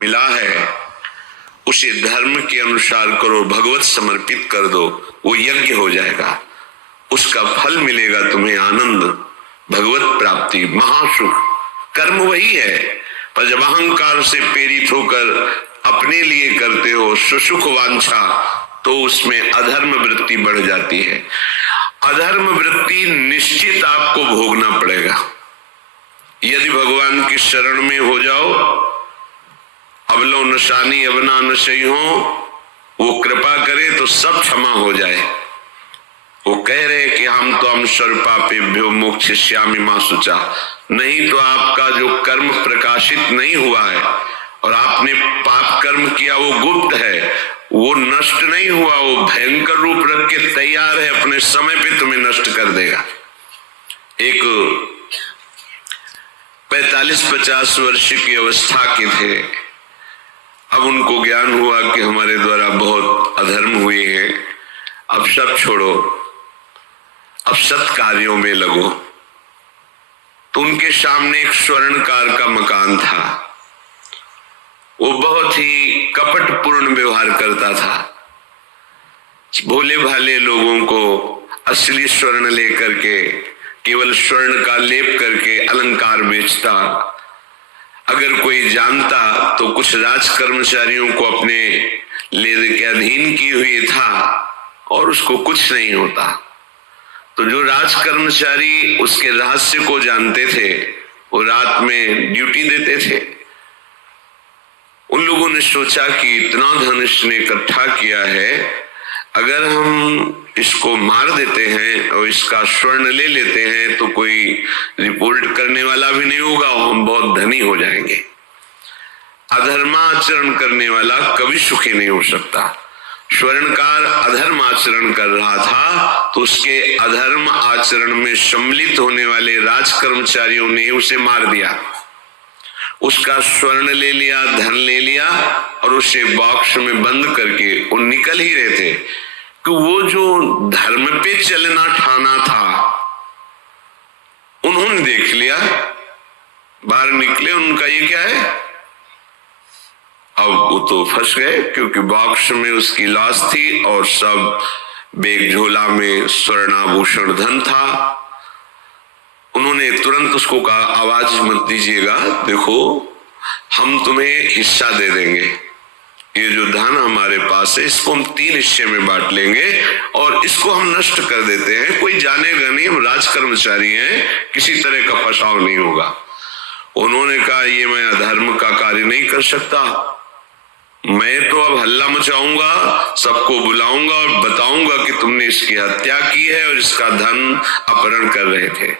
मिला है उसे धर्म के अनुसार करो, भगवत समर्पित कर दो, वो यज्ञ हो जाएगा, उसका फल मिलेगा तुम्हें, आनंद, भगवत प्राप्ति, महासुख। कर्म वही है, पर जब अहंकार से प्रेरित होकर अपने लिए करते हो सुसुख वांछा, तो उसमें अधर्म वृत्ति बढ़ जाती है। अधर्म वृत्ति निश्चित आपको भोगना पड़ेगा। यदि भगवान की शरण में हो जाओ, अबलो नशानी अबना नशई हो, वो कृपा करे तो सब क्षमा हो जाए। वो कह रहे कि हम तो हम सर्वपापेभ्यो मोक्षयिष्यामि मा शुचा, नहीं तो आपका जो कर्म प्रकाशित नहीं हुआ है और आपने पाप कर्म किया वो गुप्त है, वो नष्ट नहीं हुआ, वो भयंकर रूप रख के तैयार है, अपने समय पे तुम्हें नष्ट कर देगा। एक 45-50 वर्ष की अवस्था के थे, अब उनको ज्ञान हुआ कि हमारे द्वारा बहुत अधर्म हुए हैं, अब सब छोड़ो, अब सत् कार्यों में लगो। तो उनके सामने एक स्वर्णकार का मकान था, वो बहुत ही कपटपूर्ण व्यवहार करता था, भोले भाले लोगों को असली स्वर्ण लेकर के केवल स्वर्ण का लेप करके अलंकार बेचता। अगर कोई जानता तो कुछ राज कर्मचारियों को अपने लेने के अधीन की हुई था और उसको कुछ नहीं होता। तो जो राज कर्मचारी उसके रहस्य को जानते थे वो रात में ड्यूटी देते थे। उन लोगों ने सोचा कि इतना धन इसने इकट्ठा किया है, अगर हम इसको मार देते हैं और इसका स्वर्ण ले लेते हैं तो कोई रिपोर्ट करने वाला भी नहीं होगा और हम बहुत धनी हो जाएंगे। अधर्माचरण करने वाला कभी सुखी नहीं हो सकता। स्वर्णकार अधर्म आचरण कर रहा था तो उसके अधर्म आचरण में सम्मिलित होने वाले राज कर्मचारियों ने उसे मार दिया, उसका स्वर्ण ले लिया, धन ले लिया और उसे बॉक्स में बंद करके वो निकल ही रहे थे कि वो जो धर्म पे चलना ठाना था उन्होंने देख लिया, बाहर निकले, उनका ये क्या है, अब वो तो फंस गए क्योंकि बॉक्स में उसकी लाश थी और सब बैग झोला में स्वर्णाभूषण धन था। उन्होंने तुरंत उसको कहा, आवाज मत दीजिएगा, देखो हम तुम्हें हिस्सा दे देंगे, ये जो धन हमारे पास है इसको हम 3 हिस्से में बांट लेंगे और इसको हम नष्ट कर देते हैं, कोई जानेगा नहीं, हम राज कर्मचारी हैं, किसी तरह का फसाव नहीं होगा। उन्होंने कहा, ये मैं अधर्म का कार्य नहीं कर सकता, मैं तो अब हल्ला मचाऊंगा, सबको बुलाऊंगा और बताऊंगा कि तुमने इसकी हत्या की है और इसका धन अपहरण कर रहे थे।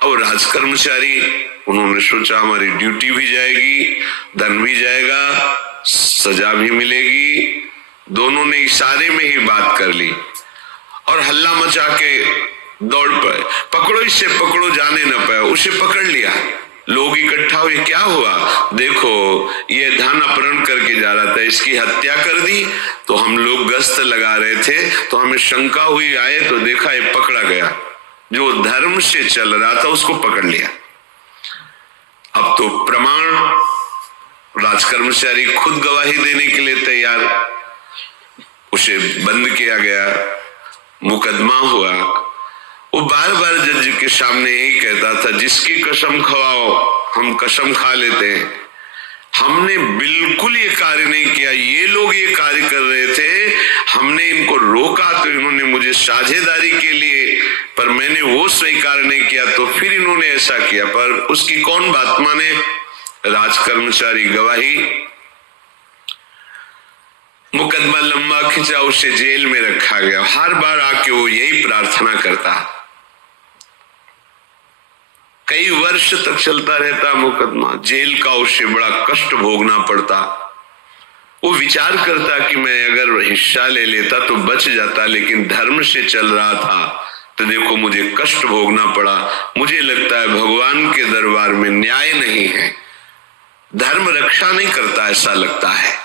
और राज कर्मचारी, उन्होंने सोचा हमारी ड्यूटी भी जाएगी, धन भी जाएगा, सजा भी मिलेगी। दोनों ने इशारे में ही बात कर ली और हल्ला मचा के दौड़ पाए, पकड़ो इसे, पकड़ो, जाने न पाए, उसे पकड़ लिया। लोग इकट्ठा हुए, क्या हुआ, देखो ये धन अपहरण करके जा रहा था, इसकी हत्या कर दी। तो हम लोग गश्त लगा रहे थे तो हमें शंका हुई, आए तो देखा ये पकड़ा गया, जो धर्म से चल रहा था उसको पकड़ लिया। अब तो प्रमाण, राज कर्मचारी खुद गवाही देने के लिए तैयार, उसे बंद किया गया, मुकदमा हुआ। वो बार बार जज के सामने यही कहता था, जिसकी कसम खवाओ हम कसम खा लेते हैं, हमने बिल्कुल ये कार्य नहीं किया, ये लोग ये कार्य कर रहे थे, हमने इनको रोका तो इन्होंने मुझे साझेदारी के लिए, पर मैंने वो स्वीकार नहीं किया तो फिर इन्होंने ऐसा किया, पर उसकी कौन बात माने। राज कर्मचारी गवाही, मुकदमा लंबा खिंचा, उसे जेल में रखा गया। हर बार आके वो यही प्रार्थना करता, कई वर्ष तक चलता रहता मुकदमा, जेल का उसे बड़ा कष्ट भोगना पड़ता। वो विचार करता कि मैं अगर हिस्सा ले लेता तो बच जाता, लेकिन धर्म से चल रहा था तो देखो मुझे कष्ट भोगना पड़ा। मुझे लगता है भगवान के दरबार में न्याय नहीं है, धर्म रक्षा नहीं करता, ऐसा लगता है।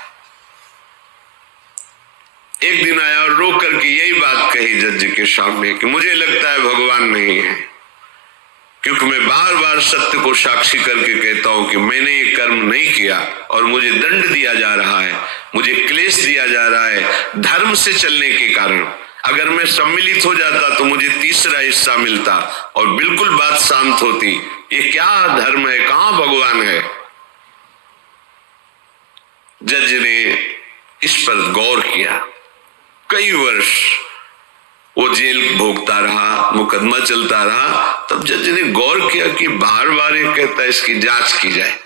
एक दिन आया और रो करके यही बात कही जज के सामने कि मुझे लगता है भगवान नहीं है। क्योंकि मैं बार बार सत्य को साक्षी करके कहता हूं कि मैंने ये कर्म नहीं किया और मुझे दंड दिया जा रहा है, मुझे क्लेश दिया जा रहा है धर्म से चलने के कारण। अगर मैं सम्मिलित हो जाता तो मुझे तीसरा हिस्सा मिलता और बिल्कुल बात शांत होती। ये क्या धर्म है, कहां भगवान है? जज ने इस पर गौर किया। कई वर्ष वो जेल भोगता रहा, मुकदमा चलता रहा। तब जज ने गौर किया कि बार बार ये कहता है इसकी जांच की जाए।